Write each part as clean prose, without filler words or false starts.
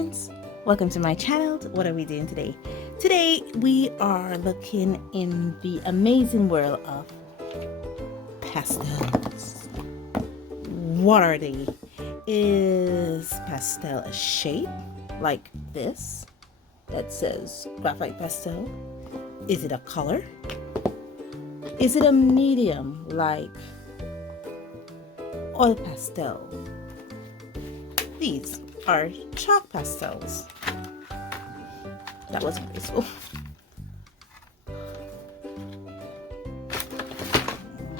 friends, welcome to my channel. What are we doing today? Today we are looking in the amazing world of pastels. What are they? Is pastel a shape like this that says graphite pastel? Is it a color? Is it a medium like oil pastel? These are chalk pastels. That wasn't graceful.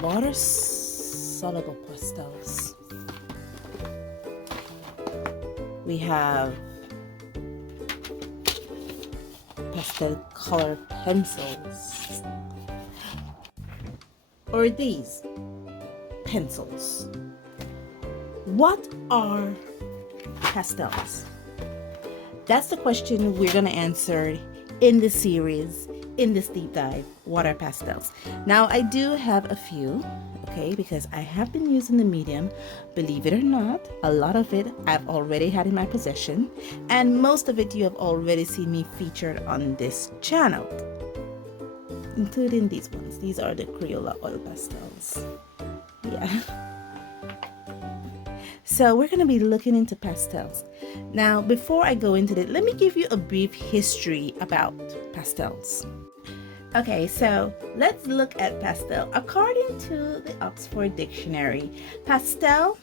Water soluble pastels. We have pastel color pencils. Or these pencils. What are pastels? That's the question we're going to answer in this series, in this deep dive. What are pastels? Now, I do have a few, okay, because I have been using the medium. Believe it or not, a lot of it I've already had in my possession, and most of it you have already seen me featured on this channel, including these ones. These are the Crayola oil pastels. Yeah. So we're going to be looking into pastels. Now, before I go into it, let me give you a brief history about pastels. Okay, so let's look at pastel. According to the Oxford Dictionary, pastel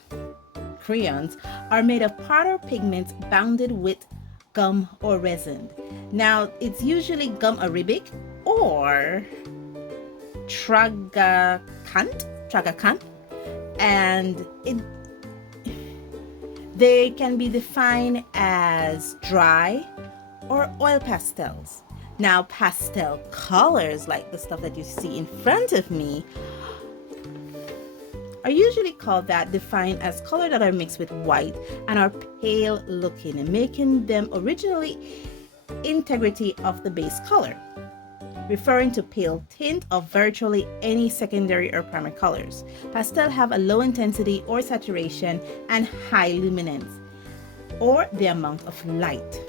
crayons are made of powder pigments bounded with gum or resin. Now, it's usually gum arabic or tragacant, and they can be defined as dry or oil pastels. Now, pastel colors, like the stuff that you see in front of me, are usually called that, defined as colors that are mixed with white and are pale looking, and making them originally integrity of the base color, referring to pale tint of virtually any secondary or primary colors. Pastel have a low intensity or saturation and high luminance, or the amount of light.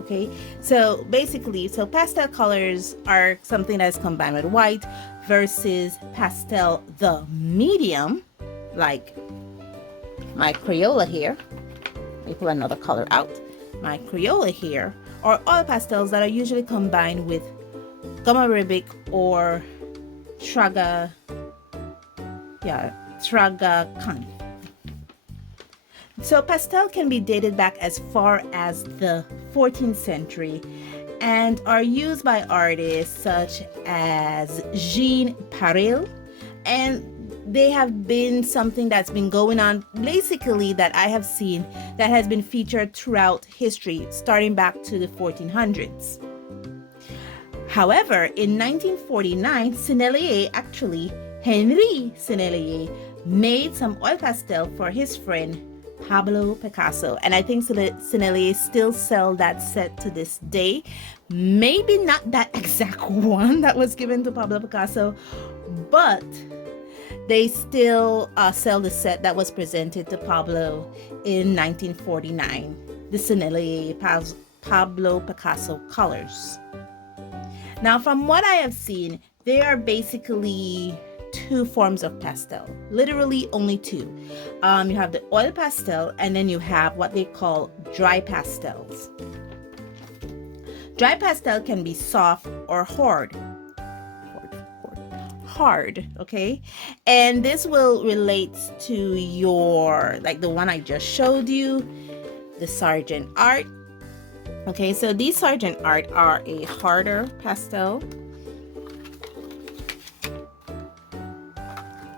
Okay, so basically, pastel colors are something that is combined with white, versus pastel, the medium, like my Crayola here. Let me pull another color out. My Crayola here, or oil pastels that are usually combined with gum arabic or tragacant. So pastel can be dated back as far as the 14th century and are used by artists such as Jean Pareil, and they have been something that's been going on basically that I have seen that has been featured throughout history, starting back to the 1400s. However, in 1949, Henri Sennelier made some oil pastel for his friend Pablo Picasso, and I think Sennelier still sell that set to this day. Maybe not that exact one that was given to Pablo Picasso, but they still sell the set that was presented to Pablo in 1949, the Sennelier Pablo Picasso colors. Now, from what I have seen, there are basically two forms of pastel, literally only two. You have the oil pastel, and then you have what they call dry pastels. Dry pastel can be soft or hard, okay? And this will relate to your, like the one I just showed you, the Sargent Art. Okay, so these Sargent Art are a harder pastel,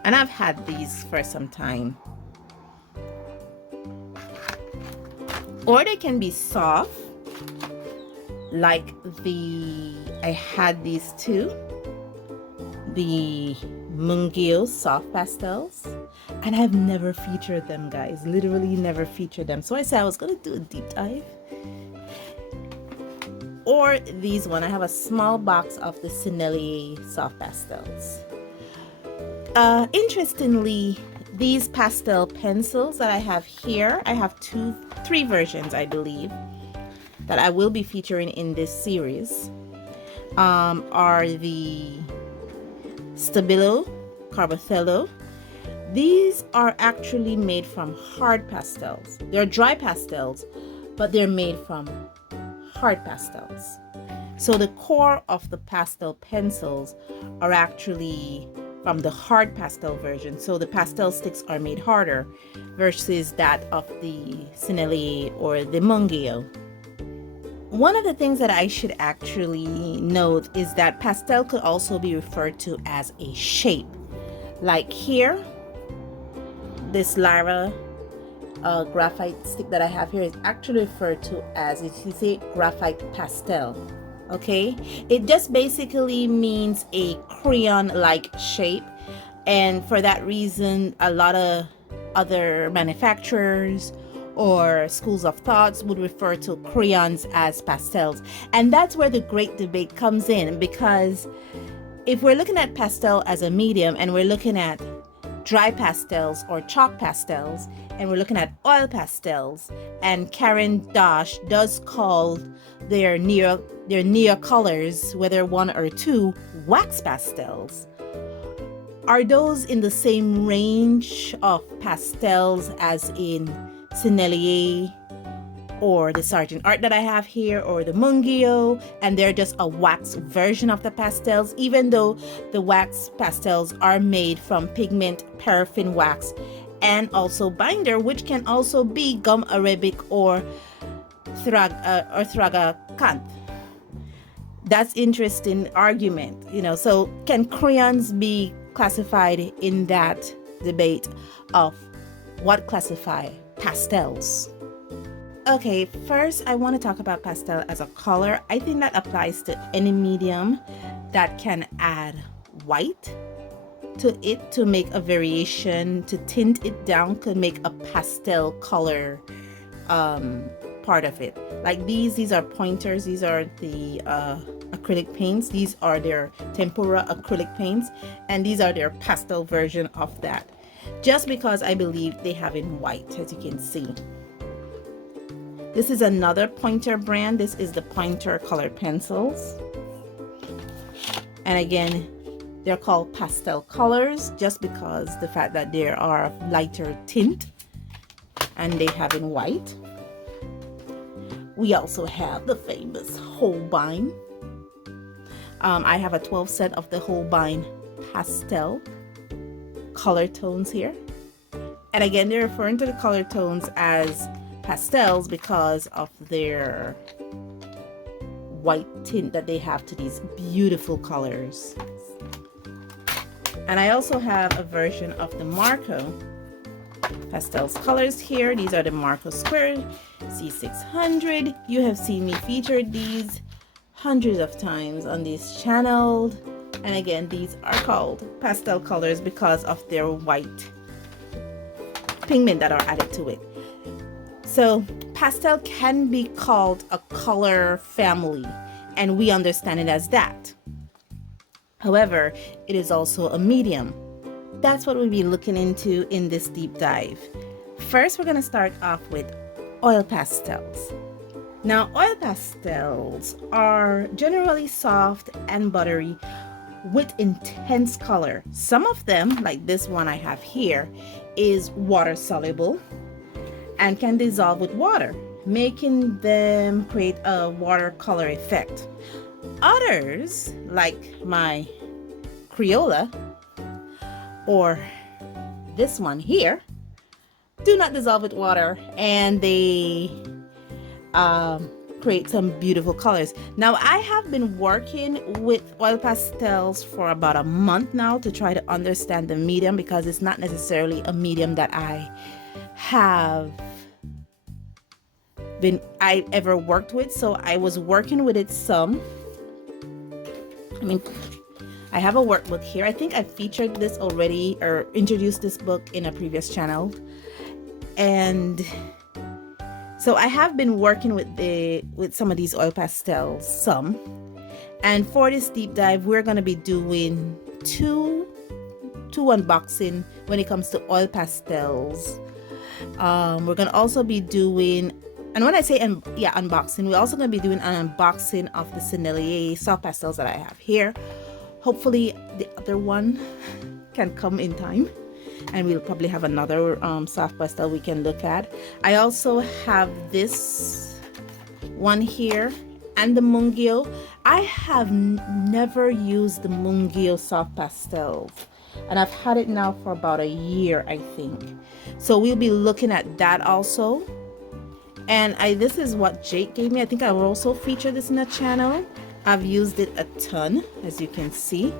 and I've had these for some time. Or they can be soft, like I had these two, the Mungyo soft pastels, and I've never featured them, guys, literally never featured them. So I said I was gonna do a deep dive. Or these one, I have a small box of the Sennelier soft pastels. Interestingly, these pastel pencils that I have here, I have three versions, I believe. that I will be featuring in this series are the Stabilo, Carbothello. These are actually made from hard pastels. They're dry pastels, but they're made from hard pastels. So the core of the pastel pencils are actually from the hard pastel version. So the pastel sticks are made harder versus that of the Sennelier or the Mungio. One of the things that I should actually note is that pastel could also be referred to as a shape. Like here, this Lyra graphite stick that I have here is actually referred to as, if you say, graphite pastel. Okay, it just basically means a crayon-like shape, and for that reason a lot of other manufacturers or schools of thoughts would refer to crayons as pastels. And that's where the great debate comes in, because if we're looking at pastel as a medium and we're looking at dry pastels or chalk pastels, and we're looking at oil pastels, and Karen Dosh does call their near colors, whether one or two, wax pastels. Are those in the same range of pastels as in Sennelier or the Sergeant Art that I have here, or the Mungio, and they're just a wax version of the pastels, even though the wax pastels are made from pigment, paraffin wax, and also binder, which can also be gum arabic or Thraga Kanth. That's interesting argument, so can crayons be classified in that debate of what classify pastels? Okay, first I want to talk about pastel as a color. I think that applies to any medium that can add white to it to make a variation, to tint it down, could make a pastel color part of it. Like these are pointers. These are the acrylic paints. These are their tempera acrylic paints, and these are their pastel version of that, just because I believe they have in white, as you can see. This is another Pointer brand. This is the Pointer colored pencils, and again, they're called pastel colors just because the fact that they are of lighter tint, and they have in white. We also have the famous Holbein. I have a 12 set of the Holbein pastel color tones here, and again, they're referring to the color tones as pastels because of their white tint that they have to these beautiful colors. And I also have a version of the Marco Pastels colors here. These are the Marco Square C600. You have seen me feature these hundreds of times on this channel, and again, these are called pastel colors because of their white pigment that are added to it. So pastel can be called a color family, and we understand it as that. However, it is also a medium. That's what we'll be looking into in this deep dive. First, we're going to start off with oil pastels. Now, oil pastels are generally soft and buttery with intense color. Some of them, like this one I have here, is water soluble and can dissolve with water, making them create a watercolor effect. Others, like my Crayola or this one here, do not dissolve with water, and they create some beautiful colors. Now, I have been working with oil pastels for about a month now to try to understand the medium, because it's not necessarily a medium that I ever worked with. So I was working with it some. I have a workbook here. I think I featured this already or introduced this book in a previous channel. And so I have been working with some of these oil pastels, some. And for this deep dive, we're going to be doing two unboxing when it comes to oil pastels. We're going to also be doing And when I say unboxing, we're also going to be doing an unboxing of the Sennelier soft pastels that I have here. Hopefully the other one can come in time, and we'll probably have another soft pastel we can look at. I also have this one here and the Mungyo. I have never used the Mungyo soft pastels, and I've had it now for about a year, I think. So we'll be looking at that also. And this is what Jake gave me. I think I will also feature this in the channel. I've used it a ton, as you can see.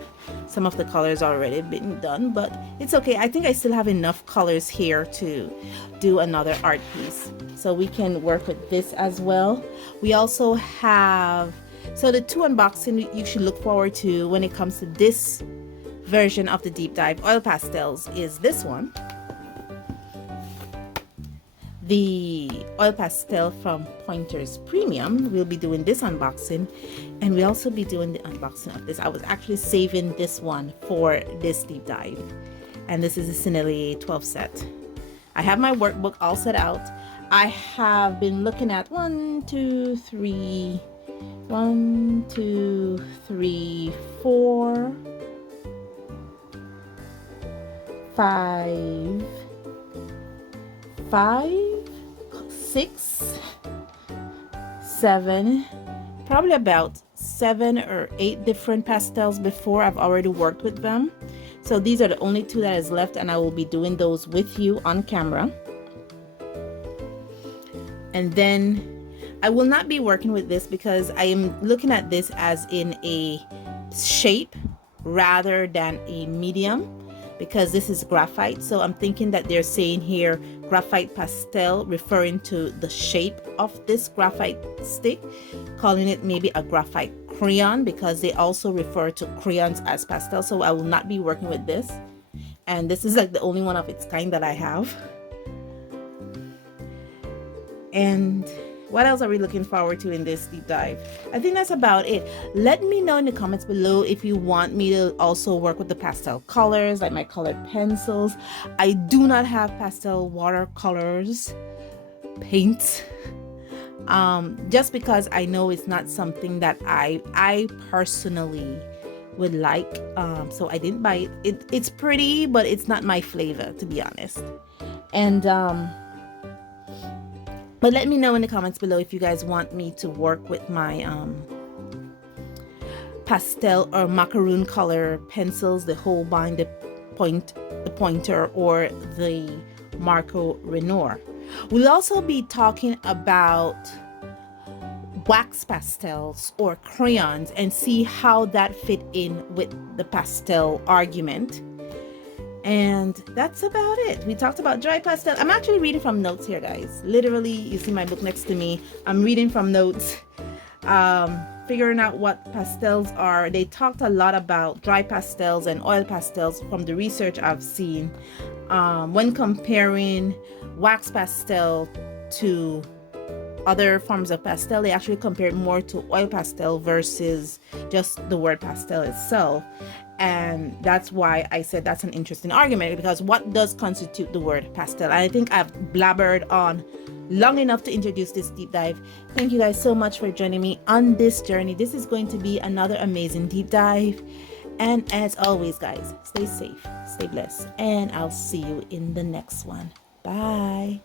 Some of the colors already been done, but it's okay. I think I still have enough colors here to do another art piece, so we can work with this as well. We also have, so the two unboxing you should look forward to when it comes to this version of the deep dive oil pastels is this one, the oil pastel from Pointers Premium. We'll be doing this unboxing, and we'll also be doing the unboxing of this. I was actually saving this one for this deep dive, and this is the Sennelier 12 set. I have my workbook all set out. I have been looking at 1, 2, 3, 4, 5, 6, 7, probably about 7 or 8 different pastels before. I've already worked with them. So these are the only 2 that is left, and I will be doing those with you on camera. And then I will not be working with this because I am looking at this as in a shape rather than a medium, because this is graphite. So I'm thinking that they're saying here graphite pastel, referring to the shape of this graphite stick, calling it maybe a graphite crayon, because they also refer to crayons as pastel. So I will not be working with this, and this is like the only one of its kind that I have. And what else are we looking forward to in this deep dive? I think that's about it. Let me know in the comments below if you want me to also work with the pastel colors, like my colored pencils. I do not have pastel watercolors paints, just because I know it's not something that I personally would like. So I didn't buy it. It's pretty, but it's not my flavor, to be honest. And but let me know in the comments below if you guys want me to work with my pastel or macaroon color pencils, the Holbein, the pointer, or the Marco Renoir. We'll also be talking about wax pastels or crayons and see how that fit in with the pastel argument. And that's about it. We talked about dry pastel. I'm actually reading from notes here, guys. Literally, you see my book next to me. I'm reading from notes, figuring out what pastels are. They talked a lot about dry pastels and oil pastels from the research I've seen. When comparing wax pastel to other forms of pastel, they actually compare it more to oil pastel versus just the word pastel itself. And that's why I said that's an interesting argument, because what does constitute the word pastel? I think I've blabbered on long enough to introduce this deep dive. Thank you guys so much for joining me on this journey. This is going to be another amazing deep dive. And as always, guys, stay safe, stay blessed, and I'll see you in the next one. Bye.